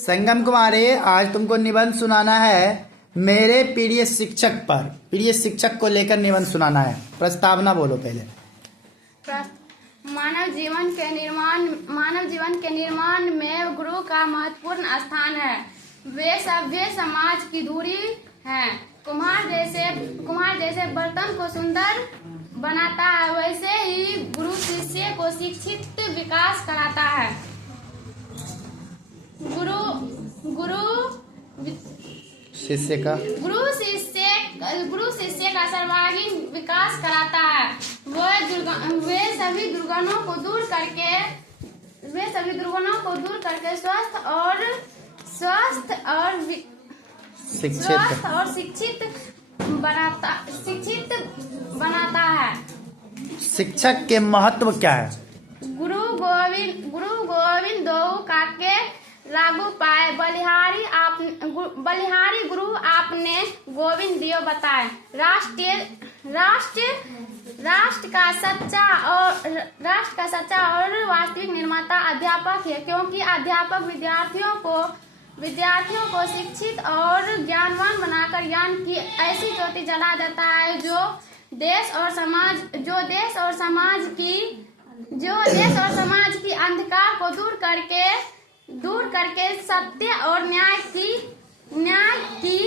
संगम कुमारी, आज तुमको निबंध सुनाना है मेरे प्रिय शिक्षक पर। प्रिय शिक्षक को लेकर निबंध सुनाना है। प्रस्तावना बोलो पहले। मानव जीवन के निर्माण में गुरु का महत्वपूर्ण स्थान है। वे सभ्य समाज की धुरी है। कुम्हार जैसे बर्तन को सुंदर बनाता है, वैसे ही गुरु शिष्य को शिक्षित विकास कराता है। गुरु शिष्य का सर्वांगीण विकास कराता है। वे सभी दुर्गुणों को दूर करके स्वस्थ और शिक्षित बनाता है। शिक्षक के महत्व क्या है? गुरु गोविंद दो काके लागू पाए, बलिहारी गुरु आपने गोविंद दियो बताए। राष्ट्र का सच्चा और वास्तविक निर्माता अध्यापक है, क्योंकि अध्यापक विद्यार्थियों को शिक्षित और ज्ञानवान बनाकर ज्ञान की ऐसी ज्योति जला देता है जो देश और समाज की अंधकार को दूर करके सत्य और न्याय की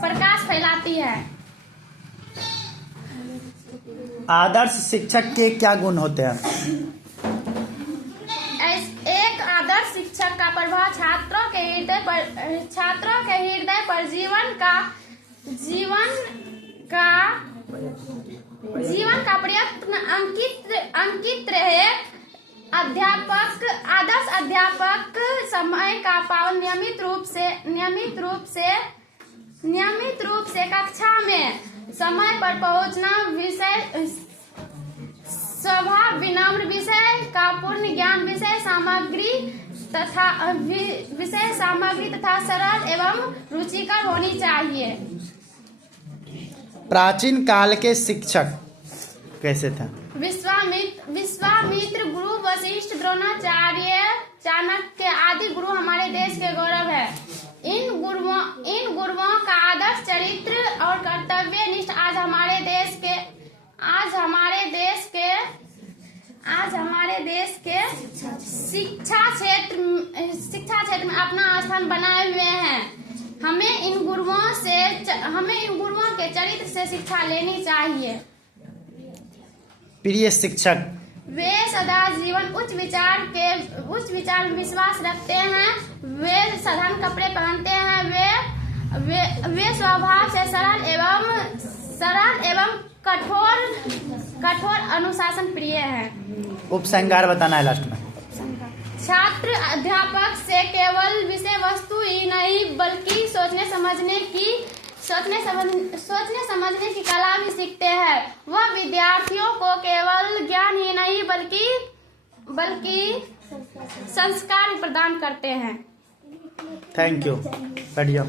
प्रकाश फैलाती है। आदर्श शिक्षक के क्या गुण होते हैं? एक आदर्श शिक्षक का प्रभाव छात्रों के हृदय पर जीवन का प्रयत्न अंकित रहे। आदर्श अध्यापक समय का पावन नियमित रूप से कक्षा में समय पर पहुंचना, स्वभाव विनम्र, विषय का पूर्ण ज्ञान, विषय सामग्री तथा सरल एवं रुचिकर होनी चाहिए। प्राचीन काल के शिक्षक कैसे थे? विश्वामित्र गुरु, वशिष्ठ, द्रोणाचार्य, चाणक्य आदि गुरु हमारे देश के गौरव है। इन गुरुओं का आदर्श चरित्र और कर्तव्य निष्ठ आज हमारे देश के शिक्षा क्षेत्र में अपना स्थान बनाए हुए हैं। हमें इन गुरुओं के चरित्र से शिक्षा लेनी चाहिए। प्रिय शिक्षक, वे सदा जीवन उच्च विचार में विश्वास रखते हैं। वे साधारण कपड़े पहनते हैं। वे स्वभाव से सरल एवं कठोर अनुशासन प्रिय हैं। उपसंहार बताना है लास्ट में। छात्र अध्यापक से केवल विषय वस्तु ही नहीं बल्कि सोचने समझने की कला भी सीखते हैं। वह विद्यार्थियों को केवल ज्ञान ही नहीं बल्कि संस्कार प्रदान करते हैं। Thank you. बढ़िया।